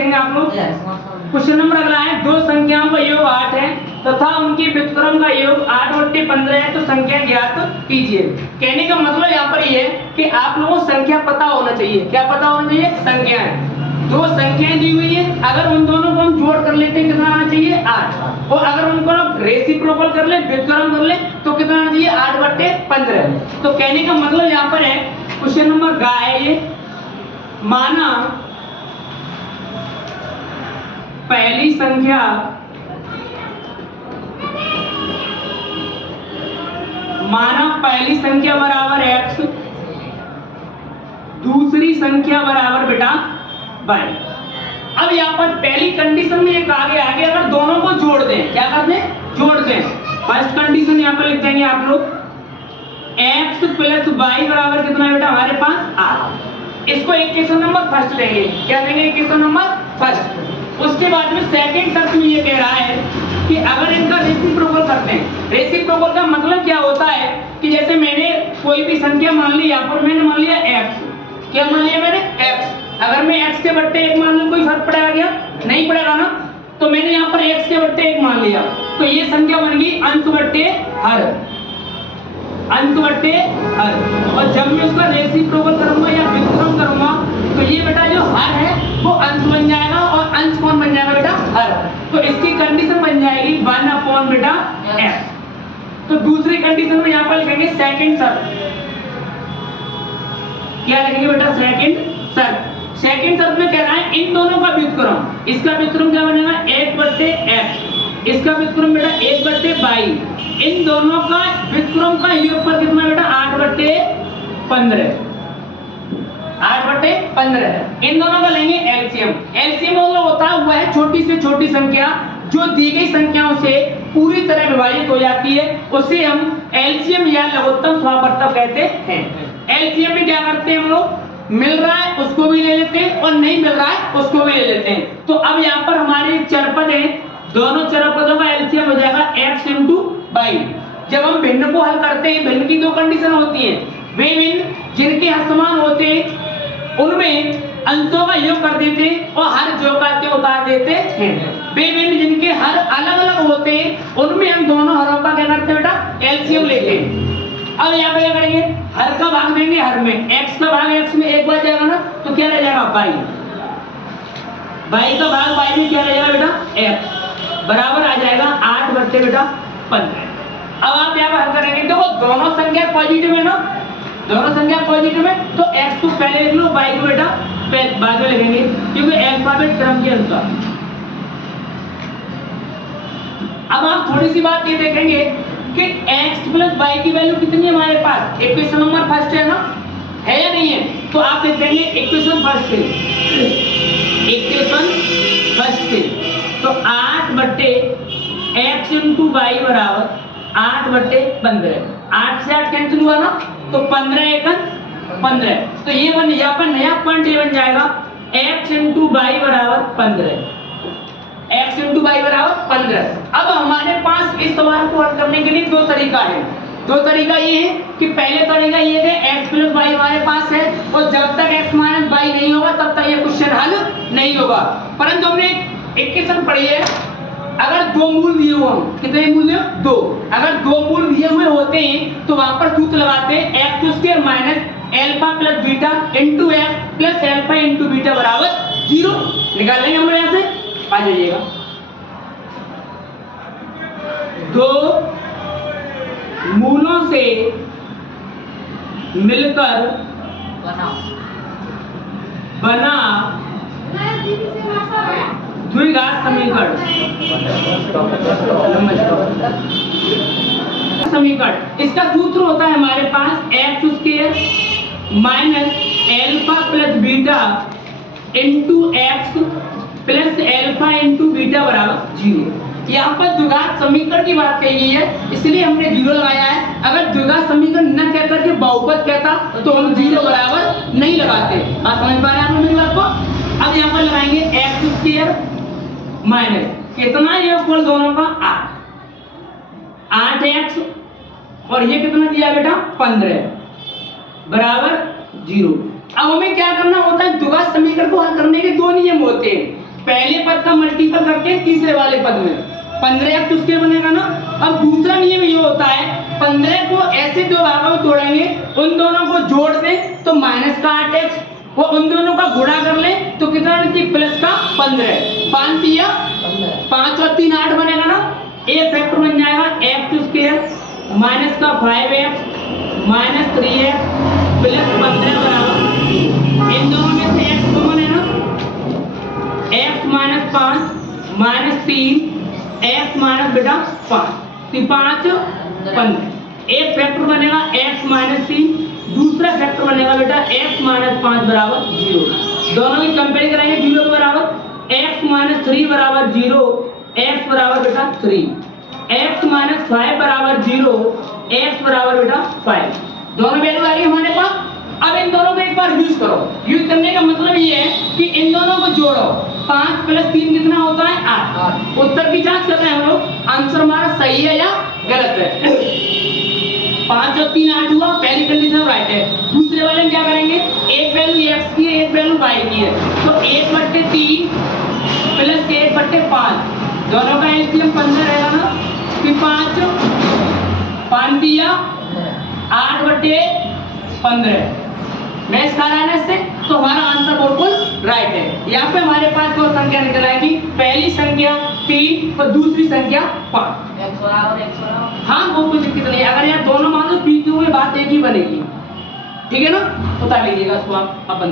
लिखेंगे आप लोग। क्वेश्चन नंबर अगला है, दो संख्याओं का योग 8 है तथा उनके व्युत्क्रम का योग 8/15 है तो संख्या ज्ञात कीजिए। कहने का मतलब यहाँ पर ये है कि आप लोगों को संख्या पता होना चाहिए। क्या पता होना चाहिए? संख्याएं। दो संख्याएं दी हुई है, अगर उन दोनों को हम जोड़ कर लेते हैं कितना आना चाहिए? 8। और अगर उनको रेसिप्रोकल कर ले, व्युत्क्रम कर ले तो कितना आना चाहिए? 8/15। तो कहने का मतलब यहाँ पर है, क्वेश्चन नंबर गा है ये, माना पहली संख्या बराबर x, दूसरी संख्या बराबर बेटा y। अब यहाँ पर पहली कंडीशन में एक आगे अगर दोनों को जोड़ दें, क्या कर दें? जोड़ दें। फर्स्ट कंडीशन यहाँ पर लिख देंगे आप लोग, x प्लस y बराबर कितना है बेटा हमारे पास? 8। इसको इक्वेशन नंबर फर्स्ट लेंगे। क्या देंगे? Equation number first. उसके बाद में सेकंड शर्त में ये कह रहा है कि अगर इनका रेसिप्रोकल करते हैं। रेसिप्रोकल का मतलब क्या होता है कि जैसे मैंने कोई भी संख्या मान ली, यहाँ पर मैंने मान लिया x। क्या मान लिया मैंने? x। अगर मैं x के बट्टे 1 मान लूं, कोई फर्क पड़ेगा क्या? नहीं पड़ेगा ना। तो मैंने यहाँ पर x के बट्टे 1 मान लिया तो ये संख्या बन गई अंश बट्टे हर। अंश बट्टे हर। और जब मैं उसका रेसिप्रोकल करूंगा या व्युत्क्रम करूंगा तो ये बेटा जो हर है वो अंश बन जाएगा। और अंश कौन बन जाएगा बेटा? हर। तो इसकी कंडीशन बन जाएगी 1 बेटा f। तो दूसरी कंडीशन में यहाँ पर लिखेंगे सेकंड शर्त। क्या लिखेंगे बेटा? सेकंड शर्त। सेकंड शर्त में कह रहा है इन दोनों का व्युत्क्रम। इसका व्युत्क्रम क्या बनेगा? 1/f। इसका व्युत्क्रम बेटा 1/22। इन दोनों का व्युत्क्रम का योगफल कितना बेटा? 8/15। 8/15। इन दोनों का लेंगे एलसीएम। एलसीएम मतलब होता है वह छोटी से छोटी संख्या जो दी गई संख्याओं से पूरी तरह विभाजित हो जाती है, उसे हम एलसीएम या लघुत्तम समापवर्तक कहते हैं। एलसीएम में क्या करते हैं हम लोग? मिल रहा है उसको भी ले लेते हैं और नहीं मिल रहा है उसको भी ले लेते हैं। तो अब यहाँ पर हमारे चरपद है, दोनों चरपदों का एलसीएम हो जाएगा x × y। जब हम भिन्न को हल करते हैं, भिन्न की दो कंडीशन होती हैं। वे भिन्न जिनके हर समान होते हैं उनमें अंशों का योग कर देते हैं और हर जो करते उतार देते हैं। वे भिन्न जिनके हर अलग अलग होते हैं उनमें हम दोनों हरों का क्या करते हैं बेटा? एलसीएम लेते हैं। अब यहाँ पे क्या करेंगे? हर का भाग देंगे हर में। x का भाग x में एक बार जाएगा ना तो क्या रह जाएगा? y। y का भाग y में क्या रह जाएगा बेटा? x बराबर आ जाएगा 8/15। अब आप यहाँ पर हल करेंगे, देखो दोनों संख्या पॉजिटिव है ना, दोनों संख्या पॉजिटिव है तो x को पहले लिख लो, y को बेटा बाद में लिखेंगे क्योंकि अल्फाबेट क्रम के अनुसार। अब आप थोड़ी सी बात ये देखेंगे कि x + y की वैल्यू कितनी है हमारे पास? इक्वेशन नंबर फर्स्ट है ना, है या नहीं है? तो आप लिख देंगे इक्वेशन फर्स्ट से। इक्वेशन फर्स्ट से तो 8/x × y बराबर 8/15। 8 से 8 कैंसिल हुआ ना तो 15 × 15। तो ये बन यहाँ पर नया पॉइंट ये बन जाएगा x × y बराबर 15। x × y बराबर 15। अब हमारे पास इस सवाल को हल करने के लिए दो तरीका है। दो तरीका ये है कि पहले तरीका ये है x + y हमारे पास है और जब तक x - y नहीं होगा तब तक ये क्वेश्चन हल नहीं होगा। परंतु हमने एक क्वेश्चन पढ़ी है, अगर दो मूल दिए हुए हों, कितने मूल दिए? 2। अगर दो मूल दिए हुए होते हैं तो वहां पर सूत्र लगाते हैं x² - α + β × x + α × β बराबर 0। निकाल लेंगे हम लोग यहाँ से, आ जाइएगा। दो मूलों से मिलकर बना द्विघात समीकरण। इसका सूत्र होता है हमारे पास x² - α + β × x + α × β बराबर 0। यहाँ पर द्विघात समीकरण की बात कही गई है इसलिए हमने 0 लगाया है। अगर द्विघात समीकरण न कहकर के बहुपद कहता तो हम 0 बराबर नहीं लगाते। बात समझ पा रहे हैं आप मेरी बात को? अब यहाँ पर लगाएंगे x² माइनस कितना योगफल दोनों का 8x और ये कितना दिया बेटा 15 बराबर 0। अब हमें क्या करना होता है? द्विघात समीकरण को हल करने के दो नियम होते हैं। होते हैं, पहले पद का मल्टीपल करके तीसरे वाले पद में 15x उसके बनेगा ना। अब दूसरा नियम ये होता है 15 को ऐसे दो भागों में तोड़ेंगे, उन दोनों को जोड़ दें तो माइनस का 8x, वो उन दोनों का गुणा कर ले तो कितना प्लस का 15, 5 दिया 5 और 3 8 बनेगा ना। एक फैक्टर बन जाएगा x स्क्वायर माइनस का 5x माइनस 3x प्लस 15 बराबर, इन दोनों में से x कॉमन है ना, x minus 5 minus 3 x minus बेटा 5 5 15, एक फैक्टर बनेगा x माइनस 3, दूसरा फैक्टर बनेगा बेटा x माइनस 5 बराबर 0। दोनों की कंपेयर करेंगे 0 के बराबर, x माइनस 3 बराबर 0, x बराबर बेटा 3, x माइनस 5 बराबर 0, x बराबर बेटा 5। दोनों वैल्यू आ गई हमारे पास। अब इन दोनों को एक बार यूज करो। यूज करने का मतलब ये है कि इन दोनों को जोड़ो, 5 प्लस 3 कितना होता है 8। उत्तर की जांच कर रहे हैं हम लोग, आंसर हमारा सही है या गलत है। 5 और 3 8 हुआ, पहली कंडीशन राइट है। दूसरे वाले में क्या करेंगे, एक वैल्यू x की है एक वैल्यू y की है, तो 1/3 प्लस 1/5, दोनों का एलसीएम 15 रहेगा ना, फिर 5 दिया 8/15 मैच खा रहा है ना इससे, तो हमारा आंसर बिल्कुल राइट है। यहाँ पे हमारे पास दो संख्या निकल आएगी, पहली संख्या 3 और दूसरी संख्या 5। हाँ वो कोई दिक्कत नहीं, अगर यार दोनों मान लो PQ में बात एक ही बनेगी, ठीक है ना, बता लीजिएगा इसको आप अपन।